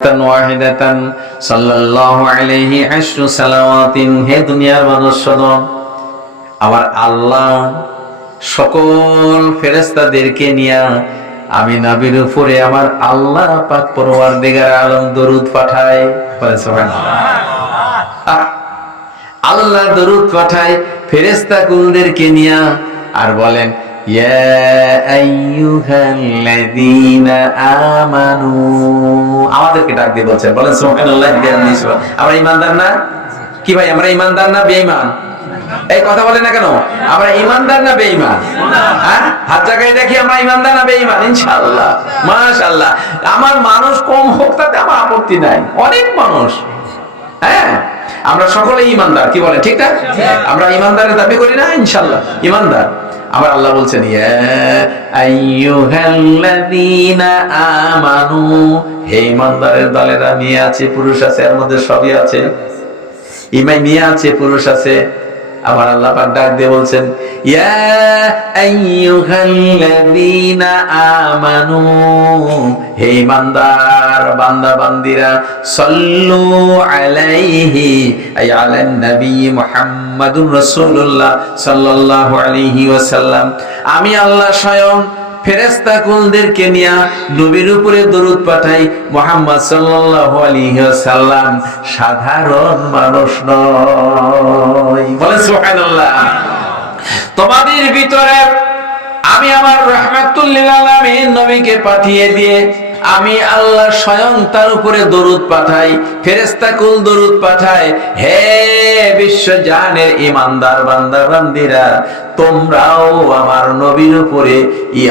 ওয়াহিদাতান সাল্লাল্লাহু আলাইহি আশরু সালাওয়াতিন। হে দুনিয়ার মানুষ শোনো, আমার আল্লাহ সকল ফেরেশতাদেরকে নিয়ে আমি নবীর উপরে আমার আল্লাহ পাক পরওয়ারদিগার আলম দরুদ পাঠাই। সুবহানাল্লাহ। আল্লাহ দরুদ পাঠায় ফেরেশতা কুলদেরকে নিয়ে, আর বলেন ইয়া আইয়ুহাল্লাযীনা আমানু। আমাদেরকে ডাক দিয়ে বলছেন, বলেন সুবহানাল্লাহ। আমরা ঈমানদার না? কি ভাই, আমরা ঈমানদার না বেঈমান? এই কথা বলে না কেন? আমরা ঈমানদার না বেঈমান? হ্যাঁ, হাত জায়গায় দেখি আমরা ঈমানদার না বেঈমান? ইনশাআল্লাহ, মাশাআল্লাহ। আমার মানুষ কম হোক তাতে আমার আপত্তি নাই, অনেক মানুষ। হ্যাঁ, আমরা সকলে ঈমানদার, কি বলেন ঠিক না? আমরা ঈমানদারের দাবি করি না? ইনশাআল্লাহ ঈমানদার। আমার আল্লাহ বলছেন ইয়া আইয়ুহাল্লাযীনা আমানু, হে ঈমানদারের দলেরা, মেয়ে আছে পুরুষ আছে, এর মধ্যে সবই আছে। মেয়ে আছে পুরুষ আছে। আমার আল্লাহ পাক ডাক দিয়ে বলছেন ইয়া আইয়ুহাল্লাযীনা আমানু, হে ঈমানদার বান্দা বান্দিরা, সাল্লু আলাইহি আই আলান নবী মুহাম্মাদুর রাসূলুল্লাহ সাল্লাল্লাহু আলাইহি ওয়াসাল্লাম। আমি আল্লাহ স্বয়ং ফেরেশতা কুলদেরকে নিয়ে নবীর উপরে দরুদ পাঠাই। মুহাম্মদ সাল্লাল্লাহু আলাইহি ওয়াসাল্লাম সাধারণ মানুষ নয়। বলেন সুবহানাল্লাহ। তোমাদের ভিতরে আমি আমার রাহমাতুল লিল আলামিন নবীকে পাঠিয়ে দিয়ে আমি আল্লাহ স্বয়ং তার উপরে দরুদ পাঠাই, ফেরেশতা কুল দরুদ পাঠায়। হে বিশ্বজানের ঈমানদার বান্দা বান্দিরা, তোমরাও আমার নবীর উপরে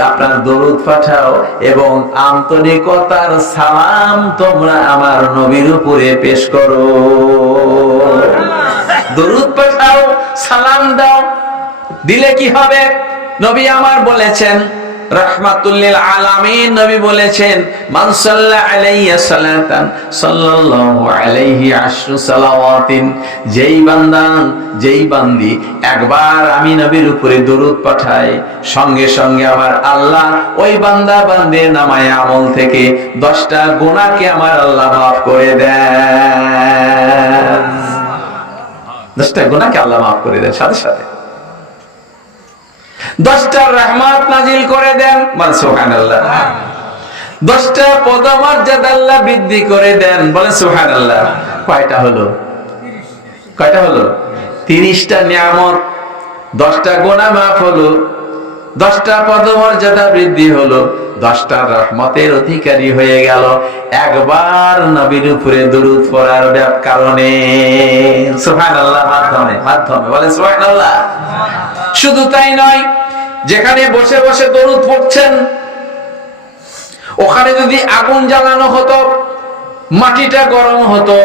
আপনার দরুদ পাঠাও এবং আন্তরিকতার সালাম তোমরা আমার নবীর উপরে পেশ করো। দরুদ পাঠাও, সালাম দাও। দিলে কি হবে? নবী আমার বলেছেন, রাহমাতুল লিল আলামিন নবী বলেছেন, মান সাল্লা আলাইয়া সালাতান সাল্লাল্লাহু আলাইহি আশরু সালাওয়াতিন। যেই বান্দা যেই বান্দি একবার আমি নবীর উপরে দরুদ পাঠাই, সঙ্গে সঙ্গে আমার আল্লাহ ওই বান্দা বান্দির নামায়ে আমল থেকে 10টা গুনাহকে আমার আল্লাহ মাফ করে দেন। 10টা গুনাহকে আল্লাহ মাফ করে দেন, সাথে সাথে 10টা রহমত নাজিল করে দেন। সুবহানাল্লাহ। 10টা পদমর্যাদা আল্লাহ বৃদ্ধি করে দেন। বলেন সুবহানাল্লাহ। কয়টা হলো? কয়টা হলো? 30টা নিয়ামত, 10টা গুনাহ মাফ হলো, 10টা পদমর্যাদা বৃদ্ধি হলো, 10টা রহমতের অধিকারী হয়ে গেল একবার নবীর উপরে দরুদ পড়ার কারণে। সুবহানাল্লাহ। মাধ্যমে বলেন সুবহানাল্লাহ। শুধু তাই নয়, যেখানে বসে বসে দরুদ পড়ছেন ওখানে যদি আগুন জ্বালানো হতো, মাটিটা গরম হতো,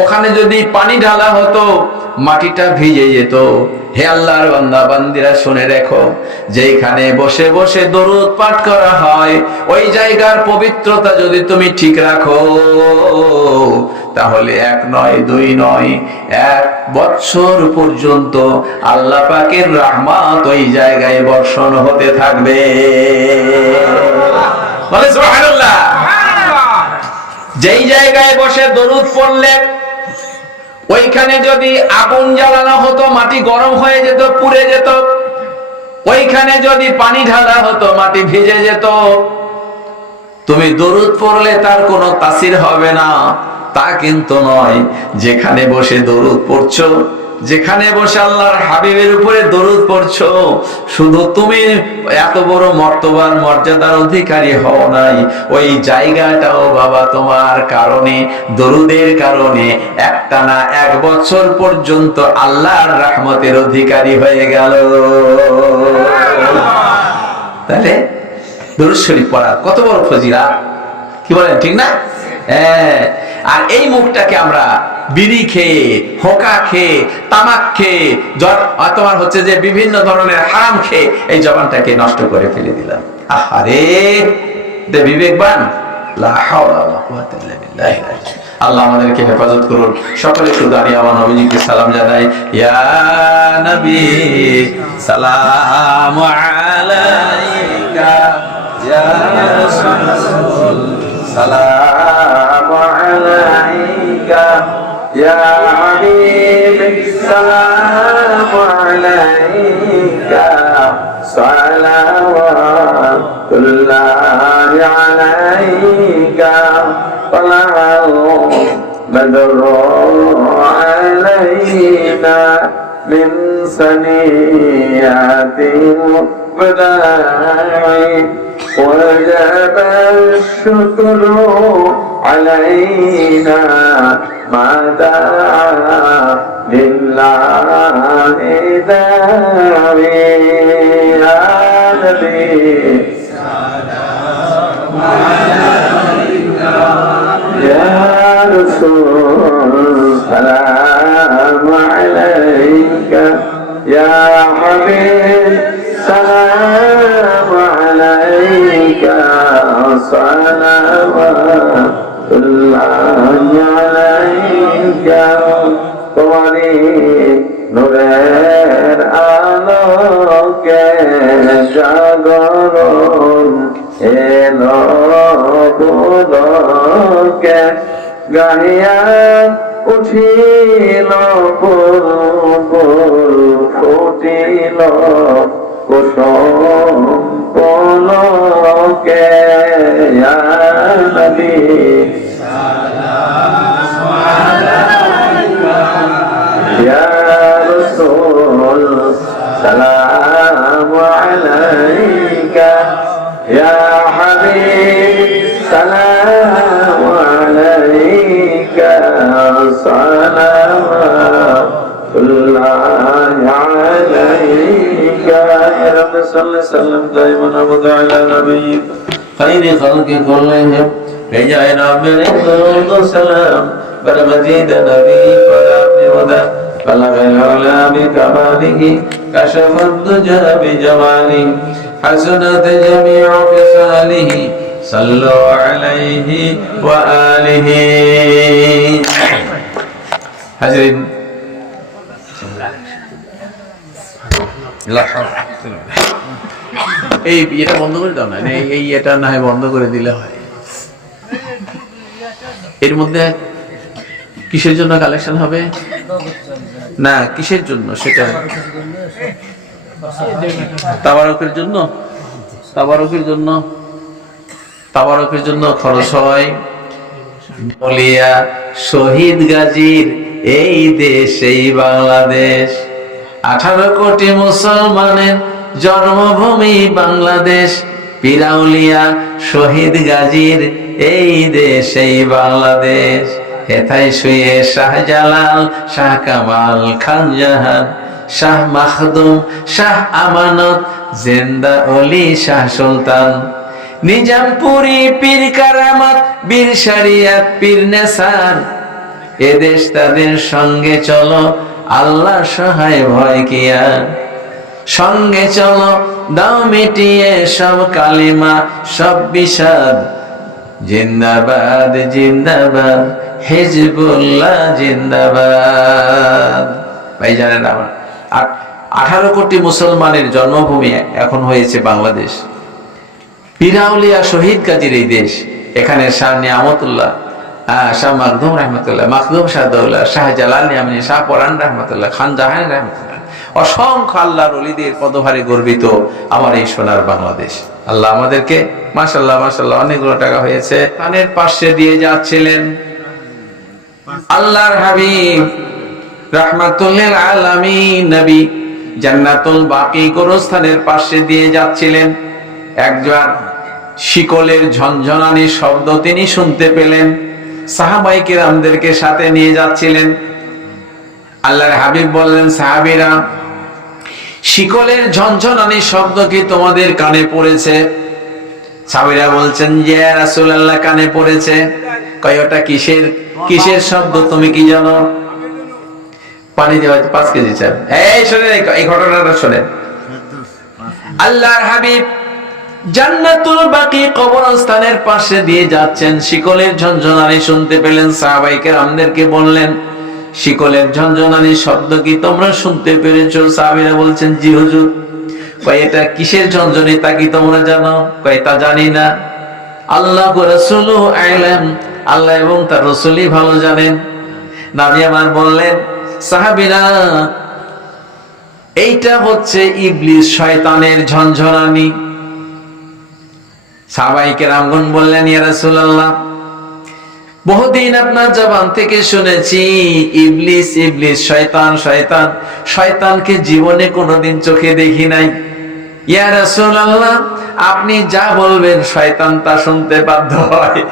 ওখানে যদি পানি ঢালা হতো, মাটিটা ভিজে যেত। হে আল্লাহর বান্দা বান্দিরা, শুনে রেখো, যেখানে বসে বসে দরুদ পাঠ করা হয় ওই জায়গার পবিত্রতা যদি তুমি ঠিক রাখো, তাহলে 1 নয় 2 নয় 1 বছর পর্যন্ত আল্লাহ পাকের রহমত ওই জায়গায় বর্ষণ হতে থাকবে। বলে সুবহানাল্লাহ। যেই জায়গায় বসে দরুদ পড়লে ওইখানে যদি আগুন জ্বালানো হতো, মাটি গরম হয়ে যেত, পুড়ে যেত। ওইখানে যদি পানি ঢালা হতো, মাটি ভিজে যেত। তুমি দরুদ পড়লে তার কোনো তাসির হবে না, তা কিন্তু নয়। যেখানে বসে দরুদ পড়ছো, যেখানে বসে আল্লাহর হাবিবের উপরে দরুদ পড়ছো, শুধু তুমি এত বড় মর্তবার মর্যাদার অধিকারী হও নাই, ওই জায়গাটাও বাবা তোমার কারণে, দরুদের কারণে একটানা 1 বছর পর্যন্ত আল্লাহর রহমতের অধিকারী হয়ে গেল। তাহলে দরুদ শরীফ পড়া কত বড় ফজিলত, কি বলেন ঠিক না? হ্যাঁ। আর এই মুখটাকে আমরা বিড়ি খেয়ে, হোকা খেয়ে, তামাক খেয়ে, তোমার হচ্ছে যে বিভিন্ন ধরনের হারাম খেয়ে এই জবানটাকে নষ্ট করে ফেলে দিলাম। আহারে বিবেকবান। লা হাওলা ওয়ালা কুওয়াতা ইল্লা বিল্লাহ। আল্লাহ আমাদেরকে হেফাজত করুন। সকলে একটু দাঁড়িয়ে আমার নবীজিকে সালাম জানাই। ইয়া নবী সালামু আলাইকা, ইয়া রাসূল সালাম يا حبيبي السلام عليك صلوات الله عليك طلع البدر علينا من ثنيات الوداع وجب الشكر علينا ما دعا لله داعي يا نبي سلام عليك يا رسول سلام عليك يا حبيب سلام عليك صلوات الله عليك তোমারি নূরের আলোকে জাগরণ এলো বুলকে গাহিয়া উঠিল বুলবুল ফুটিল কুসুম পলকে ইয়া নবী সালাম আলাইকা ইয়া রাসূল সালাম আলাইকা ইয়া হাবিব সালাম আলাইকা সালাওয়াতুল্লাহি আলাইকা ইয়া রাব্বি সাল্লি সাল্লাম দাইমান আবদা আলা নবিয়্যিক খায়রি খালকি কুল্লিহিম বিজায় রাব্বিল ইজ্জতি ওয়াস সালাম বার মজিদ নবী পরাবি ওদা বালাগাল আলা বিকামালিহি কাশাফাদ দুজা বিজামালিহি হাসানাত জামিউ ফিসালিহি সাল্লু আলাইহি ওয়া আলিহি হাজরিন এই এটা বন্ধ করে দাও না এই এটা না হয় বন্ধ করে দিলে হয় এর মধ্যে কিসের জন্য কালেকশন হবে না কিসের জন্য সেটা তাবারকের জন্য তাবারকের জন্য খরচ হয় বলিয়া শহীদ গাজীর এই দেশ এই বাংলাদেশ 18 কোটি মুসলমানের জন্মভূমি বাংলাদেশ পীরাউলিয়া শহীদ গাজীর এই দেশ এই বাংলাদেশ হেথায় শুয়ে শাহজালাল শাহ কামাল খান জাহান শাহ মাখদুম শাহ আমানত জিন্দা ওলি শাহ সুলতান নিজামপুরি পীর কারামত বীর শরিয়ত পীর নেসার এদেশ তাদের সঙ্গে চলো আল্লাহ সহায় ভয় কিয়া সঙ্গে চলো দাও মিটিয়ে সব কালিমা সব বিষাদ জিন্দাবাদ জিন্দাবাদ হিজবুল্লাহ জিন্দাবাদ ভাইজানেরা আমার 18 কোটি মুসলমানের জন্মভূমি এখন হয়েছে বাংলাদেশ পীরাউলিয়া শহীদ গাজীর এই দেশ এখানে শাহ নিয়ামতুল্লাহ শাহ মাখদুম রহমতুল্লাহ মাখদুম শাহ দৌলা শাহ জালাল নিয়ামনি শাহ পরান রহমতুল্লাহ খান জাহান রহমতুল্লাহ অসংখ্য আল্লাহর ওলিদের পদভারে গর্বিত আমার এই সোনার বাংলাদেশ আল্লাহ আমাদেরকে মাশাআল্লাহ মাশাআল্লাহ অনেকগুলো টাকা হয়েছে কানের পাশে দিয়ে যাচ্ছিলেন আল্লাহর হাবিব রাহমাতুল লিল আলামিন নবী জান্নাতুল বাকি গোরস্থানের পাশে দিয়ে যাচ্ছিলেন একজন শিকলের ঝনঝনানি শব্দ তিনি শুনতে পেলেন সাহাবায়ে কিরামদেরকে সাথে নিয়ে যাচ্ছিলেন আল্লাহর হাবিব বললেন সাহাবীরা শিকলের ঝনঝনানি শব্দ কি তোমাদের কানে পড়েছে সাহাবীরা বলছেন যে ইয়া রাসূলুল্লাহ কানে পড়েছে কয় ওটা কিসের শব্দ তুমি কি জানো পানি দেওয়া 5 কেজি চাল এই শুনেন এই ঘটনাটা শুনেন আল্লাহর হাবিব জান্নাতুল বাকি কবরস্থানের পাশে দিয়ে যাচ্ছেন শিকলের ঝনঝনানি শুনতে পেলেন সাহাবায়ে কেরামদেরকে বললেন শিকলের ঝনঝনানি শব্দ কি তোমরা শুনতে পেরেছো সাহাবীরা বলছেন জি হুজুর কয় এটা কিসের ঝনঝনি তা কি তোমরা জানো কয় তা জানি না আল্লাহ ওয়া রাসূলুহু আ'লাম আল্লাহ এবং তার রাসূলই ভালো জানেন নবী আমার বললেন, সাহাবীরা, এইটা হচ্ছে ইবলিস শয়তানের ঝনঝনানি। সাহাবায়ে কেরামগণ বললেন, ইয়া রাসূলুল্লাহ, বহুদিন আপনার জবান থেকে শুনেছি ইবলিস ইবলিস, শয়তান শয়তান, শয়তানকে জীবনে কোনোদিন চোখে দেখি নাই। ইয়া রাসূলুল্লাহ, আপনি যা বলবেন শয়তান তা শুনতে বাধ্য হয়।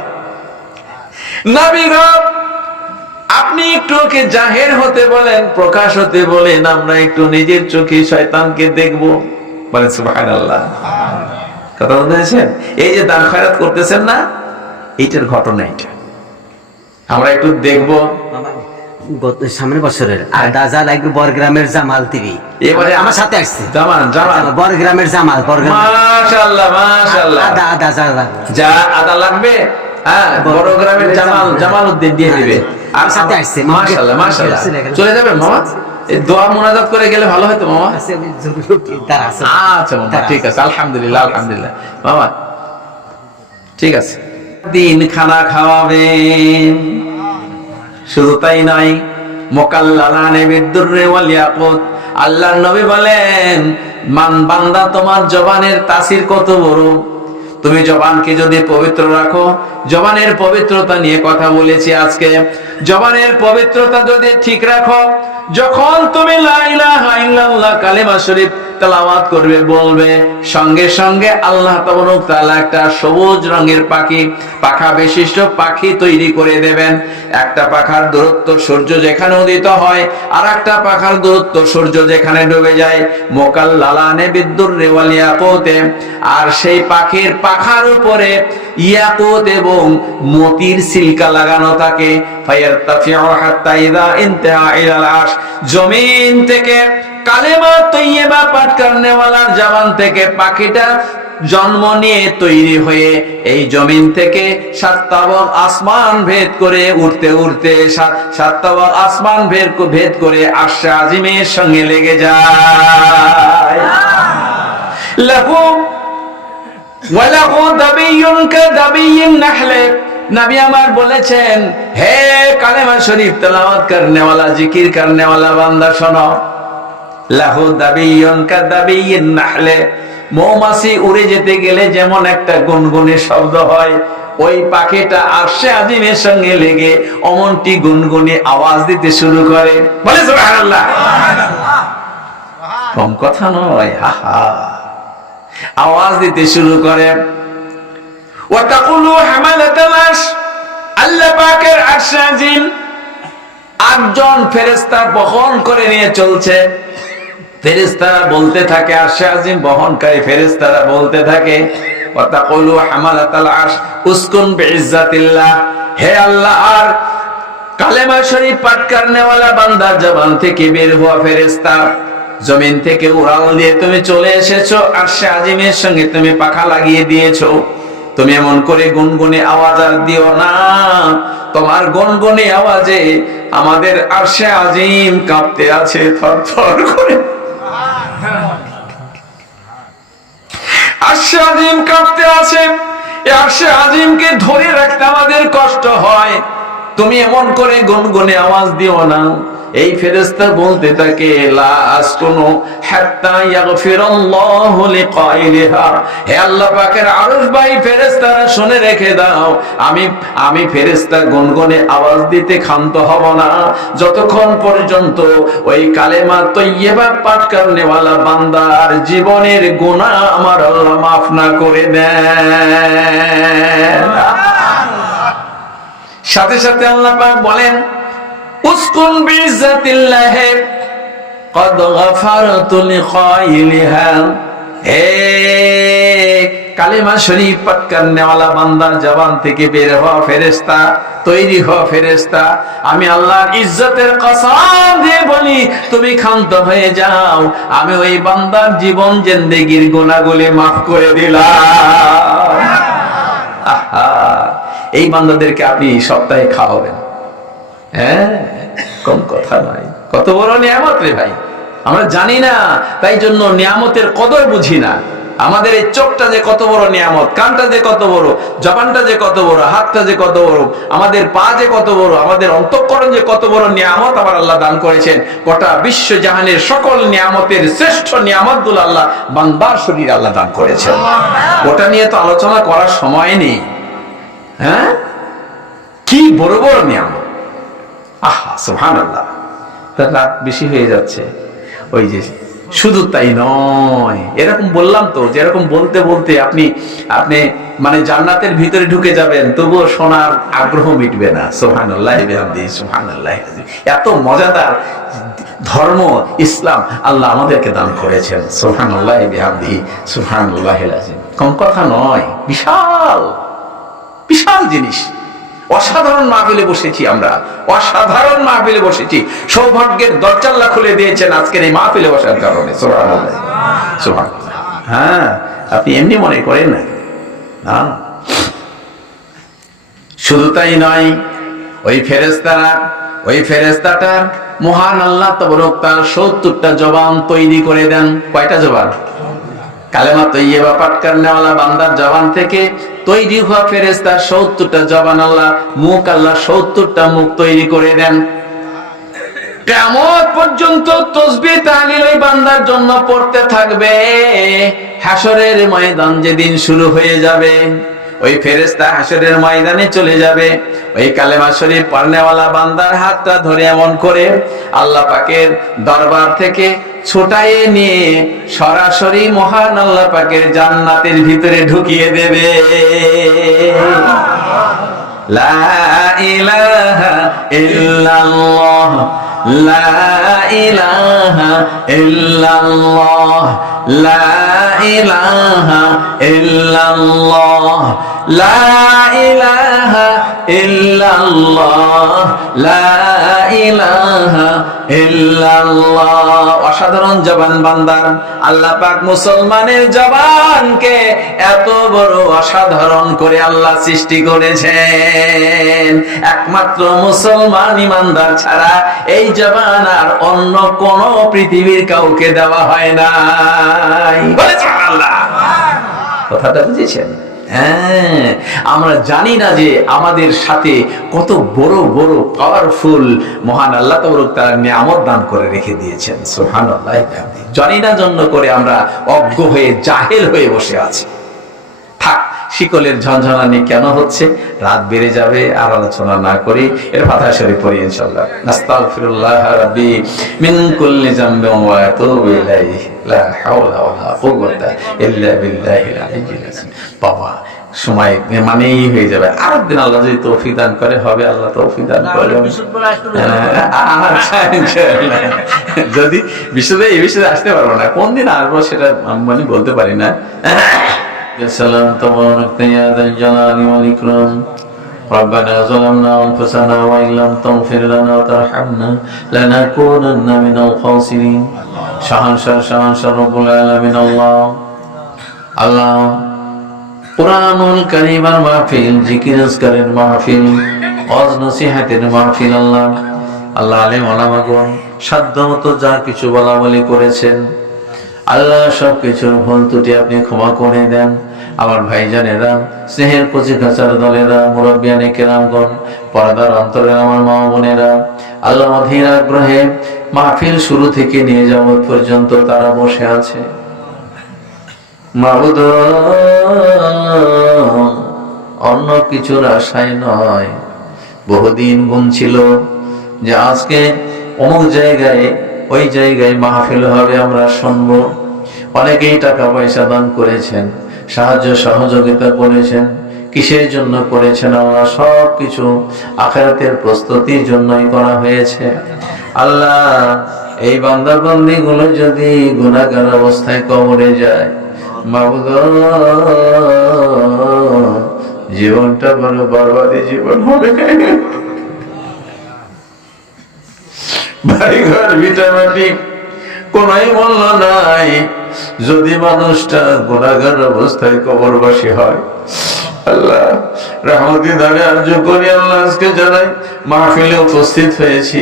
নবী গো, আপনি একটু ওকে জাহের হতে বলেন, প্রকাশ হতে বলেন, আমরা একটু নিজের চোখে শয়তানকে দেখব। বলেন সুবহানাল্লাহ। কথা বুঝেছেন? এই যে দান খয়রাত করতেছেন না, এইটার ঘটনা এটা। আমরা একটু দেখবো সামনের বছরের দাজা লাগবে বরগ্রামের জামাল টিভি, এবারে আমার সাথে আসছে জামাল বরগ্রামের জামাল, মাশাআল্লাহ মাশাআল্লাহ, যা আদা লাগবে, হ্যাঁ, বড় গ্রামের জামাল, জামালউদ্দিন দিয়ে দিবে। আর সাথে আসছে, মাশাআল্লাহ মাশাআল্লাহ। চলে যাবেন মামা, এই দোয়া মুনাজাত করে গেলে ভালো হতো মামা। আচ্ছা মামা, ঠিক আছে, আলহামদুলিল্লাহ আলহামদুলিল্লাহ মামা, ঠিক আছে। দিন খানা খাওয়াবেন, শুধু তাই নয়, মুকাল্লালানে বিদ্দুররি ওয়াল ইয়াকুত, আল্লাহর নবী বলেন, মান বান্দা, তোমার জবানের তাসির কত বড়। তুমি জবানকে যদি পবিত্র রাখো, জবানের পবিত্রতা নিয়ে কথা বলেছি আজকে, জবানের পবিত্রতা যদি ঠিক রাখো, যখন তুমি লা ইলাহা ইল্লাল্লাহ কালিমা শরীফ তেলাওয়াত করবে, বলবে, সঙ্গে সঙ্গে আল্লাহ তাবারক তাআলা একটা সবুজ রঙের পাখি, পাখা বিশিষ্ট পাখি তৈরি করে দেবেন। একটা পাখার দূরত্ব সূর্য যেখানে উদিত হয়, আর একটা পাখার দূরত্ব সূর্য যেখানে ডুবে যায়। মুকাল্লালানে বিদ্দুররি ওয়াল ইয়াকুতে, আর সেই পাখির পাখার উপরে ইয়াকুত এবং মতির সিলকা লাগানো থাকে। ফায়ারতাফিউ হাত্তা ইযা ইনতাহা ইলাল আরশ, জমিন থেকে কালেমা তৈয়বা পাঠ করনেওয়ালার জবান থেকে পাখিটা জন্ম নিয়ে তৈরি হয়ে এই জমিন থেকে সাতটাবক আসমান ভেদ করে উঠতে উঠতে সাতটাবক আসমান ভেদ করে আরশে আজিমের সঙ্গে লেগে যায়। লাহু ওয়ালাহু দাবিয়ুন কাদাবিয়িন নাহলে, নবী আমার বলেছেন, হে কালেমা শরীফ তেলাওয়াত করনেওয়ালা, জিকির করনেওয়ালা বান্দা শোনো, লাহু দাবিয়ুন কাদাবিয়িন নাহলে, মৌমাছি উড়ে যেতে গেলে যেমন একটা গুনগুনে শব্দ হয়, ওই পাখিটা আরশে আজিমের সঙ্গে লেগে অমনটি গুনগুনে আওয়াজ দিতে শুরু করে। বলে সুবহানাল্লাহ। কম কথা নয়, হা হা, আওয়াজ দিতে শুরু করে। ওয়া তাকুলু হামালাতুল আরশ, আল্লাহ পাকের আরশে আজিম 8 জন ফেরেশতা বহন করে নিয়ে চলছে। ফেরেশতারা বলতে থাকে, আরশে আজিম বহনকারী ফেরেশতারা বলতে থাকে, ওয়া তাকুলু হামালাতুল আরশ উসকুন বিইজ্জাতিল্লাহ, হে আল্লাহ, আর কালেমা শরীফ পাঠ করনেওয়ালা বান্দার জবান থেকে বের হওয়া ফেরেশতা, জমিন থেকে উড়াল দিয়ে তুমি চলে এসেছো, আরশে আজিমের সঙ্গে তুমি পাখা লাগিয়ে দিয়েছো। তুমি এমন করে গুনগুনে আওয়াজ আর দিও না, তোমার গুনগুনে আওয়াজে আমাদের আরশে আজিম কাঁপতে আছে থরথর করে। আরশে আজিম কাঁপতে আছে, এই আরশে আজিমকে ধরে রাখতে আমাদের কষ্ট হয়। তুমি এমন করে গুনগুনে আওয়াজ দিও না। এই ফেরেশতা বলতে থাকে, লা আসকুনু হাত্তা ইয়াগফিরাল্লাহু লিকাইলিহা, হে আল্লাহ পাকের আরশবাহী ফেরেশতারা শুনে রেখে দাও, আমি ফেরেশতা গুনগুনে আওয়াজ দিতে ক্ষান্ত হব না যতক্ষণ পর্যন্ত ওই কালেমা তৈয়বা পাঠ করনেওয়ালা বান্দার জীবনের গুনাহ আমার আল্লাহ মাফ না করে দেন। সাথে সাথে আল্লাহ পাক বলেন, উসকুন বিইজ্জাতিল্লাহ কদ গফারতু লিকাইলিহা, হে কালেমা শরীফ পাঠ করনেওয়ালা বান্দার জবান থেকে বের হওয়া ফেরেশতা, তৈরি হওয়া ফেরেশতা, আমি আল্লাহর ইজ্জতের কসম দিয়ে বলি, তুমি ক্ষান্ত হয়ে যাও, আমি ওই বান্দার জীবন জিন্দেগির গুনাহগুলি মাফ করে দিলাম। আহা, এই বান্দাদেরকে আপনি সপ্তাহে খাওয়াবেন, হ্যাঁ, কম কথা নয়। কত বড় নিয়ামত রে ভাই, আমরা জানি না, তাই জন্য নিয়ামতের কদর বুঝি না। আমাদের এই চোখটা যে কত বড় নিয়ামত, কানটা যে কত বড়, জবানটা যে কত বড়, হাতটা যে কত বড়, আমাদের পা যে কত বড়, আমাদের অন্তঃকরণ যে কত বড় নিয়ামত আমার আল্লাহ দান করেছেন। গোটা বিশ্ব জাহানের সকল নিয়ামতের শ্রেষ্ঠ নিয়ামতগুলো আল্লাহ বান্দার শরীরে আল্লাহ দান করেছেন। ওটা নিয়ে তো আলোচনা করার সময় নেই। হ্যাঁ, কি বড় বড় নিয়ামত! আহা সুবহানাল্লাহ। তার রাত বেশি হয়ে যাচ্ছে। ওই যে শুধু তাই নয়, এরকম বললাম তো, যেরকম বলতে বলতে আপনি মানে জান্নাতের ভিতরে ঢুকে যাবেন, তবুও শোনার আগ্রহ মিটবে না। সুবহানাল্লাহ বিহামদিহি সুবহানাল্লাহ। এত মজাদার ধর্ম ইসলাম আল্লাহ আমাদেরকে দান করেছেন। সুবহানাল্লাহ বিহামদিহি সুবহানাল্লাহিল আযীম। কম কথা নয়, বিশাল বিশাল জিনিস। অসাধারণ মাহফিলে বসেছি আমরা, অসাধারণ মাহফিলে বসেছি। সৌভাগ্যের দরজা আল্লাহ খুলে দিয়েছেন আজকের এই মাহফিলে বসার কারণে। সুবহানাল্লাহ সুবহানাল্লাহ। হ্যাঁ, আপনি এমনি মনে করেন না। শুধু তাই নয়, ওই ফেরেশতাটা মহান আল্লাহ তাবারক তাআলা ৭০টা জবান তৈরি করে দেন। কয়টা জবান? কালেমা তৈয়্যিবা পাঠ করনেওয়ালা বান্দার জবান থেকে তৈরি হওয়া ফেরেশতা ৭০টা জবান আল্লাহ, মুখ আল্লাহ ৭০টা মুখ তৈরি করে দেন। কিয়ামত পর্যন্ত তাসবিহ তাহলিল ওই বান্দার জন্য পড়তে থাকবে। হাশরের ময়দান যেদিন শুরু হয়ে যাবে, ওই ফেরেশতা হাশরের ময়দানে চলে যাবে, ওই কালেমা শরীফ পড়নেওয়ালা বান্দার হাতটা ধরে এমন করে আল্লাহ পাকের দরবার থেকে ছোটায়ে নিয়ে সরাসরি মহান আল্লাহ পাকের জান্নাতের ভিতরে ঢুকিয়ে দেবে। লা ইলাহা ইল্লাল্লাহ, লা ইলাহা ইল্লাল্লাহ, লা ইলাহা ইল্লাল্লাহ, লা ইলাহা ইল্লাল্লাহ, লা ইলাহা ইল্লাল্লাহ। অসাধারণ জবান বান্দার। আল্লাহ পাক মুসলমানের জবানকে এত বড় অসাধারণ করে আল্লাহ সৃষ্টি করেছেন। একমাত্র মুসলমান ইমানদার ছাড়া এই জবান আর অন্য কোন পৃথিবীর কাউকে দেওয়া হয় নাই। বলেছেন আল্লাহ। কথাটা বুঝেছেন? হ্যাঁ, আমরা জানি না যে আমাদের সাথে কত বড় বড় পাওয়ারফুল মহান আল্লাহ তাবারক তাআলা নিয়ামত দান করে রেখে দিয়েছেন। সুবহানাল্লাহ। জানি না জন্য করে আমরা অজ্ঞ হয়ে জাহেল হয়ে বসে আছি। থাক, শিকলের ঝনঝনানি কেন হচ্ছে? রাত বেড়ে যাবে, আর আলোচনা না করি। এর ফাতিহা শরীফ পড়ি ইনশাআল্লাহ। নাস্তাগফিরুল্লাহ রাব্বি মিন কুল্লি যামবিন ওয়া আতুবু ইলাইহি, লা হাওলা ওয়ালা কুওয়াতা ইল্লা বিল্লাহিল আলিয়্যিল আযীম। বাবা, সময় মানেই হয়ে যাবে। আরেকদিন আল্লাহ যদি তৌফিক দান করে হবে, আল্লাহ তৌফিক দান করে। যদি বিশুদ্ধ এই বিষয়ে আসতে পারবো না, কোন দিন আসবো সেটা আমি বলতে পারি না। সালাম তাবারাক ইয়া যাল জালালি ওয়াল ইকরাম। ربنا ظلمنا أنفسنا وإن لم تغفر لنا وترحمنا لنكونن من الخاسرين। শাহানশাহ রব্বুল আলামিন আল্লাহ কুরআনুল কারীমের মাহফিল, জিকির আজকারের মাহফিল, ওয়াজ নসিহতের মাহফিল, আল্লাহ আলেম ওলামাগণ সাধ্যমতো যা কিছু বলা বলি করেছেন, আল্লাহ সবকিছুর ভুল ত্রুটি আপনি ক্ষমা করে দেন। আমার ভাইজানেরা, স্নেহের কচি কাচার দলেরা, মুরব্বিয়ানে কেরামগণ, পর্দার অন্তরে আমার মা বোনেরা, আল্লাহ অধীর আগ্রহে মাহফিল শুরু থেকে নিয়ে যাওয়া পর্যন্ত তারা বসে আছে। মাবুদ, অন্য কিছুর আশায় নয়, বহুদিন গুণ ছিল যে আজকে অমুক জায়গায় ওই জায়গায় মাহফিল হবে, আমরা শুনবো। অনেকেই টাকা পয়সা দান করেছেন, সাহায্য সহযোগিতা করেছেন। কিসের জন্য করেছেন? আল্লাহ সবকিছু আখিরাতের প্রস্তুতির জন্যই করা হয়েছে। আল্লাহ, এই বান্দা বান্দি গুলো যদি গুনাহগার অবস্থায় কবরে যায়, মাবুদ, জীবনটা বড় বরবাদী জীবন হবে। বাড়িঘর ভিটামাটি কোনই মূল্য নাই যদি মানুষটা গুনাহগার অবস্থায় কবরবাসী হয়। আল্লাহ রহমতি দ্বারে আর্য করি আল্লাহ আজকে জানাই মাহফিলে উপস্থিত হয়েছি,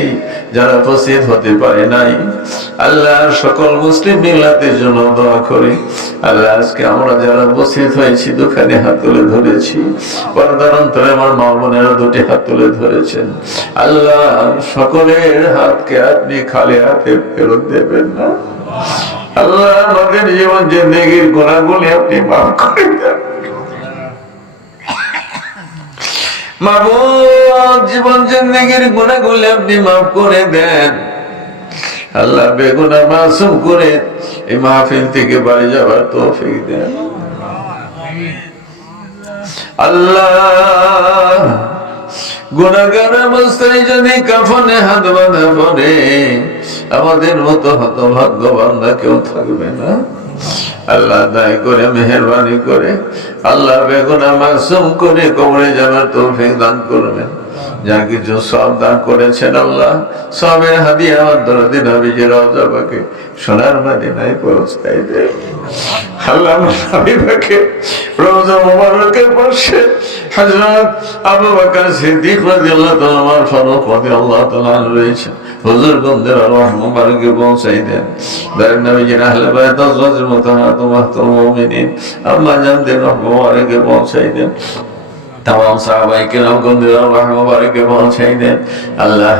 যারা উপস্থিত হতে পারে নাই আল্লাহ সকল মুসলিম মিল্লাতের জন্য দোয়া করি। আল্লাহ আজকে আমরা যারা উপস্থিত হয়েছি দুখানে হাত তুলে ধরেছি, পর্দার অন্তরে আমার মা বোনেরা দুটি হাত তুলে ধরেছেন। আল্লাহ সকলের হাতকে আপনি খালি হাতে ফেরত দেবেন না। আল্লাহ আমাদের জীবন জিন্দেগির গুনাহগুলি আপনি মাফ করে দেন। মাবুদ জীবন জিন্দেগির গুনাহগুলি আপনি মাফ করে দেন। আল্লাহ বেগুনাহ মাসুম করে এই মাহফিল থেকে বাড়ি যাবার তৌফিক দেন। আল্লাহ গুনাহগার অবস্থায় যদি কাফনে হাত বাঁধা পড়ে আমাদের মতো হতভাগ্য বান্দা কেউ থাকবে না। আল্লাহ দয়া করে মেহেরবানি করে আল্লাহ বেগুনাহ মাসুম করে কবরে যাবার তৌফিক দান করবেন। যা কিছু সব দান করেছেন আল্লাহ সবের হাদিয়া আমার দরদি নবীজির রওজা পাকে সোনার মদিনায় পৌঁছাই দেন। আল্লাহ আমার হাবিবকে রওজা মুবারকের পাশে হযরত আবু বকর সিদ্দিক রাদিয়াল্লাহু তাআলা আমার ফারুক রাদিয়াল্লাহু তাআলা রয়েছে, হুজুর গন্ধের রহ মুবারকে পৌঁছাই দেন। দয়ার নবীজির আহলে বাইত আজওয়াজ মুতাহারাত ওয়াহতুল মুমিনিন আম্মা জানদের রহ মুবারকে পৌঁছাই দেন। तमाम साहबाए किराम को रह मुबारक पहुंचाई दें। अल्लाह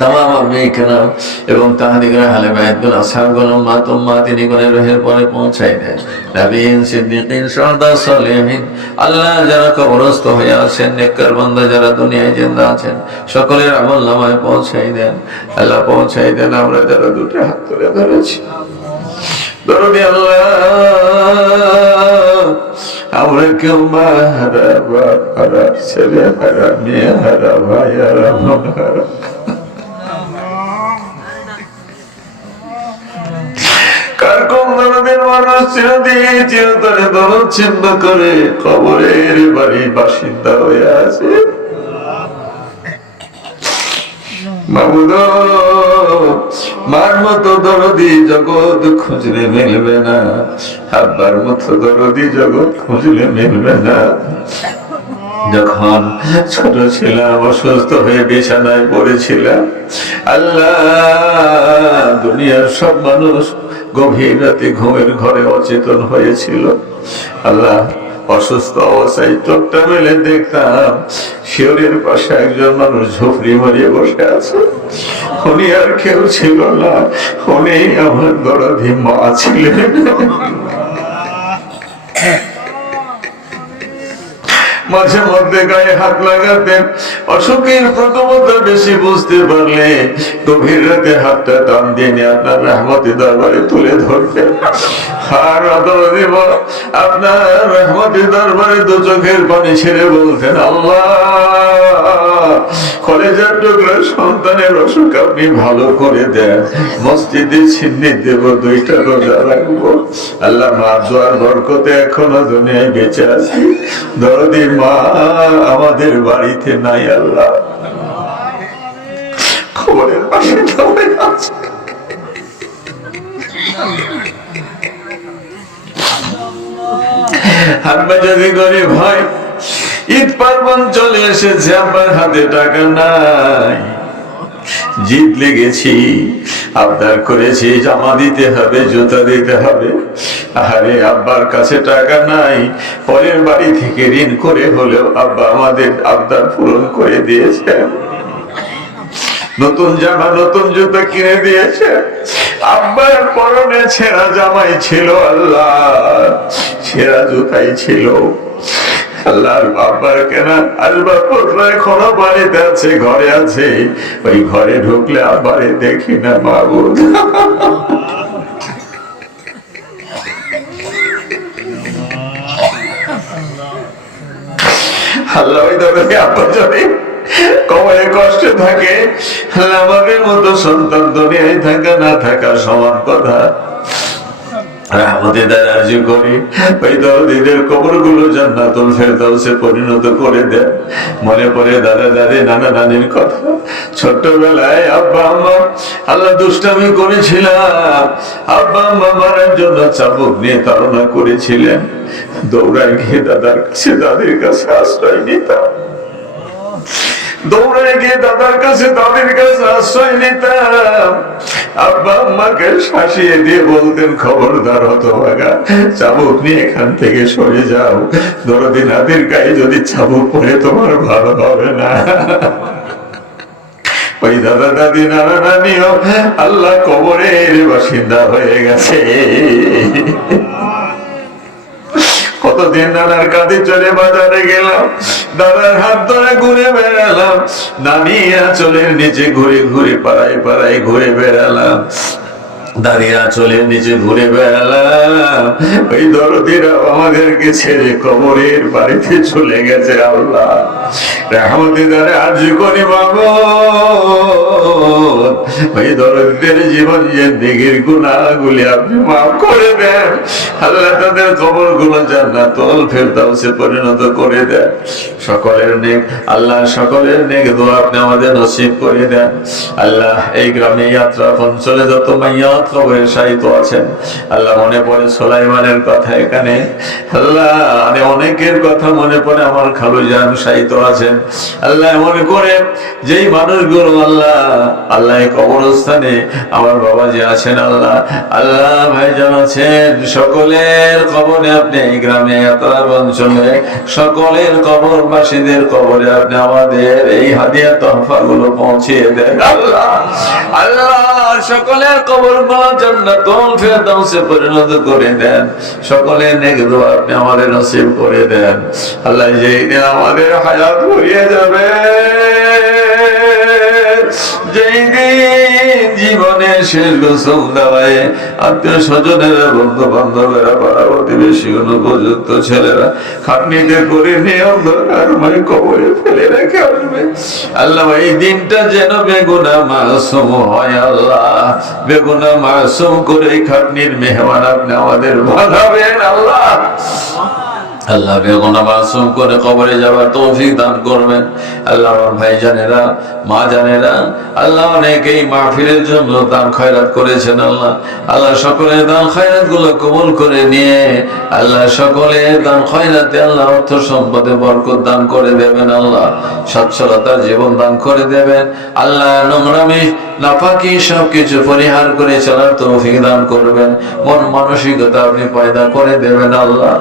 तमाम अम्बिया किराम एवं ताहादिगर अहले बैत गुल असहाब गुल उम्मत उम्मतिन गुलेर রহের পরে পৌঁছাই দেন। নবীন সিদ্দিকিন শুহাদা সালেহিন আল্লাহ যারা কবরস্থ হয়ে আছেন নেককার বান্দা যারা দুনিয়ায় জিন্দা আছেন সকলের আমলনামায় পৌঁছাই দেন। আল্লাহ পৌঁছাই দেন। আমরা যারা দুটো হাত তুলে ধরেছি দরদি আল্লাহ আমরা কেউ মা হারা বাপ হারা ছেলে হারা মেয়ে হারা ভাই হারা বোন হারা কার কোন দরদের মানুষ চিরতরে দরদ ছিন্ন করে কবরের বাড়ির বাসিন্দা হয়ে আছে। মাবুদ মার মতো দরদি জগৎ খুঁজলে মিলবে না, আব্বার মতো দরদি জগৎ খুঁজলে মিলবে না। যখন ছোট ছিলাম অসুস্থ হয়ে বিছানায় পড়েছিলাম আল্লাহ দুনিয়ার সব মানুষ গভীর রাতে ঘুমের ঘরে অচেতন হয়েছিল। আল্লাহ অসুস্থ অবস্থায় চোখটা মেলে দেখতাম শিওরের পাশে একজন মানুষ ঝুপড়ি মারিয়ে বসে আছে। উনি আর কেউ ছিল না, উনি আমার দরদি মা ছিলেন। মাঝে মধ্যে গায়ে হাত লাগাতেন, অসুখের প্রথমত বেশি বুঝতে পারলে গভীর রাতে হাতটা টান দিয়ে নিয়ে আপনার রহমতি দরবারে তুলে ধরতেন। আর আপনার রহমতি দরবারে দু চোখের পানি ছেড়ে বলতেন আল্লাহ কলেজার টুকরা সন্তানের অসুখ আপনি ভালো করে দেন, মসজিদে ছিন্নি দেব, 2টা রোজা রাখবো। আল্লাহ মা দোয়ার বরকতে এখনো দুনিয়ায় বেঁচে আছি। দরদি মা আমাদের বাড়িতে নাই, আল্লাহ খবরের পাশে আছে। আব্বা যদি গরিব হয়, ঈদ পার্বণ চলে এসেছে, আব্বার হাতে টাকা নাই, জিদ লেগেছি, আবদার করেছি জামা দিতে হবে, জুতা দিতে হবে। আরে আব্বার কাছে টাকা নাই, পরের বাড়ি থেকে ঋণ করে হলেও আব্বা আমাদের আবদার পূরণ করে দিয়েছে। নতুন জামা নতুন জুতা কিনে দিয়েছে। আব্বার পরনে ছেঁড়া জামাই ছিল, আল্লাহ ছেঁড়া জুতাই ছিল। আল্লাহ আব্বার কেনা আসবাবপত্র এখনো বাড়িতে আছে, ঘরে আছে। ওই ঘরে ঢুকলে আব্বারে দেখি না মাবুদ। আল্লাহ ওই দরকার আব্বা যদি কবরে কষ্টে থাকে, আমাদের মতো সন্তান দুনিয়ায় থাকা না থাকা সমান কথা। রহমতের দ্বারা আরজি করি ওই দরদিদের কবরগুলো জান্নাতুল ফেরদাউসে পরিণত করে দেন। মনে পড়ে দাদা দাদি নানা নানির কথা, ছোট্টবেলায় আব্বা আম্মা আল্লাহ দুষ্টামি করেছিলাম, আব্বা আম্মা মারার জন্য চাবুক নিয়ে তাড়না করেছিলেন, দৌড়ায় গিয়ে দাদার কাছে দাদির কাছে আশ্রয় নিতাম, দৌড়ায় গিয়ে দাদার কাছে দাদির কাছে আশ্রয় নিতাম। আব্বা আম্মাকে শাসিয়ে দিয়ে বলতেন, খবরদার হতভাগা, চাবুক নিয়ে এখান থেকে সরে যাও, দরদি নাদির গায়ে যদি চাবুক পড়ে তোমার ভালো হবে না। ওই দাদা দাদি নানা নানিও আল্লাহ কবরের বাসিন্দা হয়ে গেছে। কতদিন নানার কাঁধে চলে বাজারে গেলাম, দাদার হাত ধরে ঘুরে বেড়ালাম, নানি আঁচলের নিচে ঘুরে ঘুরে পাড়ায় পাড়ায় ঘুরে বেড়ালাম, দাঁড়িয়ে আঁচলের নিচে ঘুরে বেড়ালাম। ওই দরদিরা আমাদেরকে ছেড়ে কবরের বাড়িতে চলে গেছে। আল্লাহ রহমতে দ্বারে আজ করি বাবা, ওই দরদিদের জীবন জিন্দেগির গুনাহগুলি আপনি মাফ করে দেন। আল্লাহ তাদের কবরগুলো জান্নাতুল ফেরদাউসে পরিণত করে দেন। সকলের নেক আল্লাহ সকলের নেক দোয়া আপনি আমাদের নসিব করে দেন। আল্লাহ এই গ্রামে যাত্রা অঞ্চলে যত মাইয়াত কবরের শায়িত আছেন, আল্লাহ মনে পড়ে সুলাইমানের কথা এখানে, আল্লাহ অনেকের কথা মনে পড়ে, আমার খালু জান শায়িত আছেন, আল্লাহ মনে করে যেই মানুষগুলো আল্লাহ আল্লাহ এই কবরস্থানে আমার বাবা যে আছেন, আল্লাহ আল্লাহ ভাইজান আছেন, সকলের কবরে আপনি এই গ্রামে এতরাব অঞ্চলে সকলের কবরবাসীদের কবরে আপনি আমাদের এই হাদিয়া তোহফা গুলো পৌঁছিয়ে দেন। আল্লাহ আল্লাহ সকলের কবর গুলো জান্নাতুল ফেরদাউসে পরিণত করে দেন। সকলের নেক দোয়া আপনি আমাদের নসিব করে দেন। আল্লাহ যেই দিন আমাদের হায়াত ঘুরিয়ে যাবে, যেই দিন জীবনের শেষ গোসল দেওয়ায় আত্মীয় স্বজনেরা, বন্ধু বান্ধবেরা, পাড়া প্রতিবেশী, উপযুক্ত ছেলেরা খাটনিতে করে নিয়ে অন্ধকারময় কবরে ফেলে রেখে আসবে। আল্লাহ এই দিনটা যেন বেগুনা মাসুম হয়, আল্লাহ বেগুনা মাসুম করে এই খাটনির মেহমান আপনি আমাদের বাঁধাবেন। আল্লাহ আল্লাহ বেগুনা মাসুম করে কবরে যাওয়ার তৌফিক দান করবেন। আল্লাহ আমার ভাইজানেরা, মা জানেরা, আল্লাহ অনেকেই মাহফিলের জন্য দান খয়রাত করেছেন, আল্লাহ আল্লাহ সকলের দান খয়রাত গুলো কবুল করে নিয়ে আল্লাহ সকলের দান খয়রাতে আল্লাহ অর্থ সম্পদে বরকত দান করে দেবেন। আল্লাহ সচ্ছলতার জীবন দান করে দেবেন। আল্লাহ নোংরামি নাপাকি সবকিছু পরিহার করে চলার তৌফিক দান করবেন। মন মানসিকতা আপনি পয়দা করে দেবেন। আল্লাহ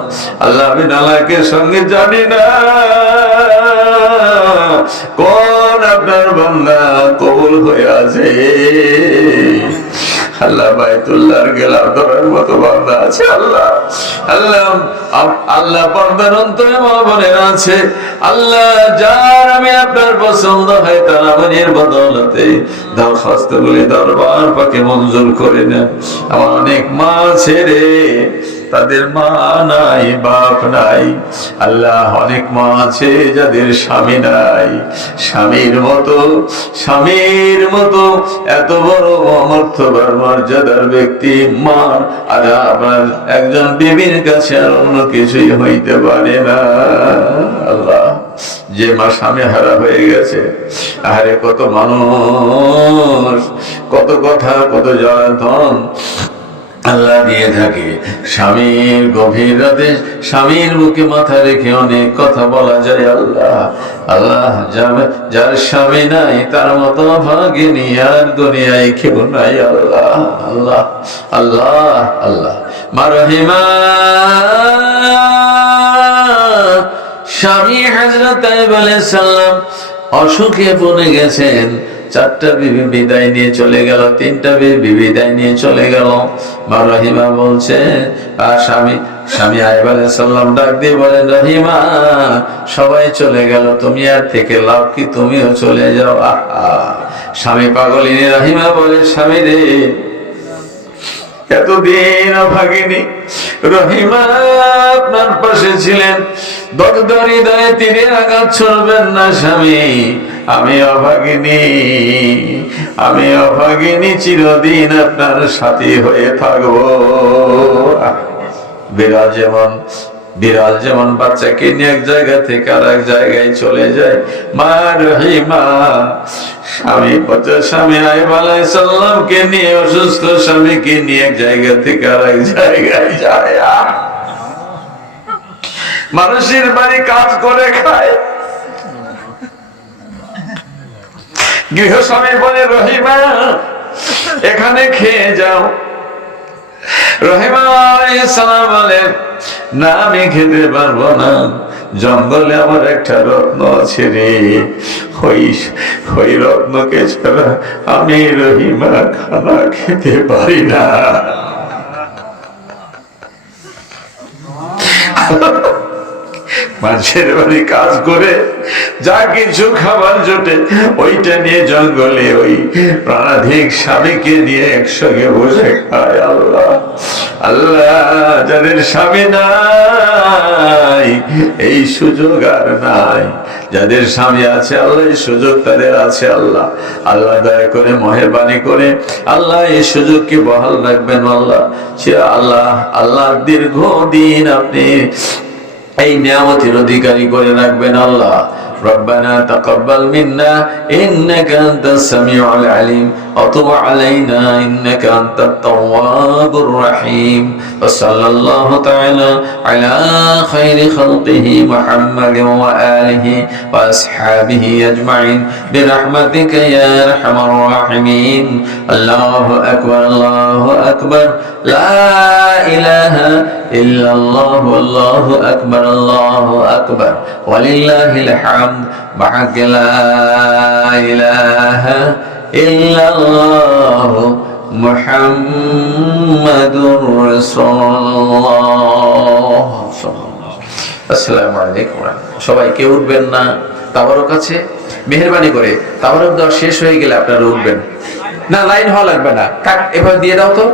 আল্লাহ আমি নালাকের সঙ্গে জানি না কোন আপনার বান্দা কবুল হয়ে আছে। আল্লাহ বাইতুল্লাহর গেলাম ধরার মতো বান্দা আছে। আল্লাহ আল্লাহ আল্লাহ বান্দার অন্তরে মা বোনেরা আছে। আল্লাহ যার আমি আপনার পছন্দ হয় তার আমাদের বদৌলতে দরখাস্ত গুলি দরবার পাকে মঞ্জুর করে নেন। আমার অনেক মা ছেড়ে তাদের মা নাই, বাপ নাই। আল্লাহ অনেক মা আছে যাদের স্বামী নাই। স্বামীর মতো এত বড় অমর্থবার মর্যাদার ব্যক্তি মা, আর আপনার একজন বিবির কাছে আর অন্য কিছুই হইতে পারে না। আল্লাহ যে মা স্বামী হারা হয়ে গেছে, আরে কত মানুষ, কত কথা, কত জ্বালাতন আল্লাহ দিয়ে থাকে। স্বামীর গভীর রাতে স্বামীর বুকে মাথা রেখে অনেক কথা বলা যায়। আল্লাহ আল্লাহ যার স্বামী নাই তার মতো ভাগিনী আর দুনিয়ায় কেউ নাই। আল্লাহ আল্লাহ আল্লাহ আল্লাহ মা রহিমা স্বামী হযরত আইয়ুব আলাইহিস সালাম অসুখে পড়ে গেছেন। 4টা বিবি বিদায় নিয়ে চলে গেল, 3টা বিবি বিদায় নিয়ে চলে গেল। মা রহিমা বলছে, আর স্বামী আইয়ুব আলাইহিস সালাম ডাক দিয়ে বলেন, রহিমা সবাই চলে গেল, তুমি আর থেকে লাভ কি, তুমিও চলে যাও। স্বামী পাগলিনী রহিমা বলে, স্বামী রে এতদিন ভাগিনী রহিমা আপনার পাশে ছিলেন, দগ্ধ হৃদয়ে তীরের আঘাত ছড়বেন না। স্বামী আমি অভাগিনী চিরদিন আপনার সাথী হয়ে থাকবো। বিরাজমান বিড়াল যেমন বাচ্চাকে নিয়ে এক জায়গা থেকে আর এক জায়গায় চলে যায়, মা রহিমা স্বামী আইয়ুব আলাইহিস সালামকে নিয়ে, অসুস্থ স্বামীকে নিয়ে এক জায়গা থেকে আর এক জায়গায় যায়। মানুষের বাড়ি কাজ করে খায়। গৃহস্বামী বলে রহিমা এখানে খেয়ে যাও। রহিমা আলাইহিস সালাম বলেন না, আমি খেতে পারবো না, জঙ্গলে আমার একটা রত্ন আছে রে, ওই রত্নকে ছাড়া আমি রহিমা খানা খেতে পারি না। মানুষের বাড়ি কাজ করে যা কিছু খাবার জোটে ওইটা নিয়ে জঙ্গলে ওই প্রাণাধিক স্বামীকে নিয়ে একসঙ্গে বসে খায়। আল্লাহ আল্লাহ, যাদের স্বামী নাই এই সুযোগ আর নাই, যাদের স্বামী আছে আল্লাহ এই সুযোগ তাদের আছে। আল্লাহ আল্লাহ দয়া করে মেহেরবানি করে আল্লাহ এই সুযোগকে বহাল রাখবেন। আল্লাহ আল্লাহ আল্লাহ দীর্ঘদিন আপনি এই নিয়ামতের অধিকারী করে রাখবেন। আল্লাহ ربنا تقبل منا إنك أنت السميع العليم وتب علينا إنك أنت التواب الرحيم وصلى الله تعالى على خير خلقه محمد وآله وأصحابه أجمعين برحمتك يا أرحم الراحمين. الله أكبر الله أكبر لا إله إلا الله والله أكبر الله أكبر ولله الحمد بحق لا إله إلا الله محمد رسول الله. আসসালামু আলাইকুম। সবাই কেউ উঠবেন না, তাবারক আছে, মেহেরবানি করে তাবারক দেওয়া শেষ হয়ে গেলে আপনারা উঠবেন না, লাইন হওয়া লাগবে না, কাট এভাবে দিয়ে দাও তো।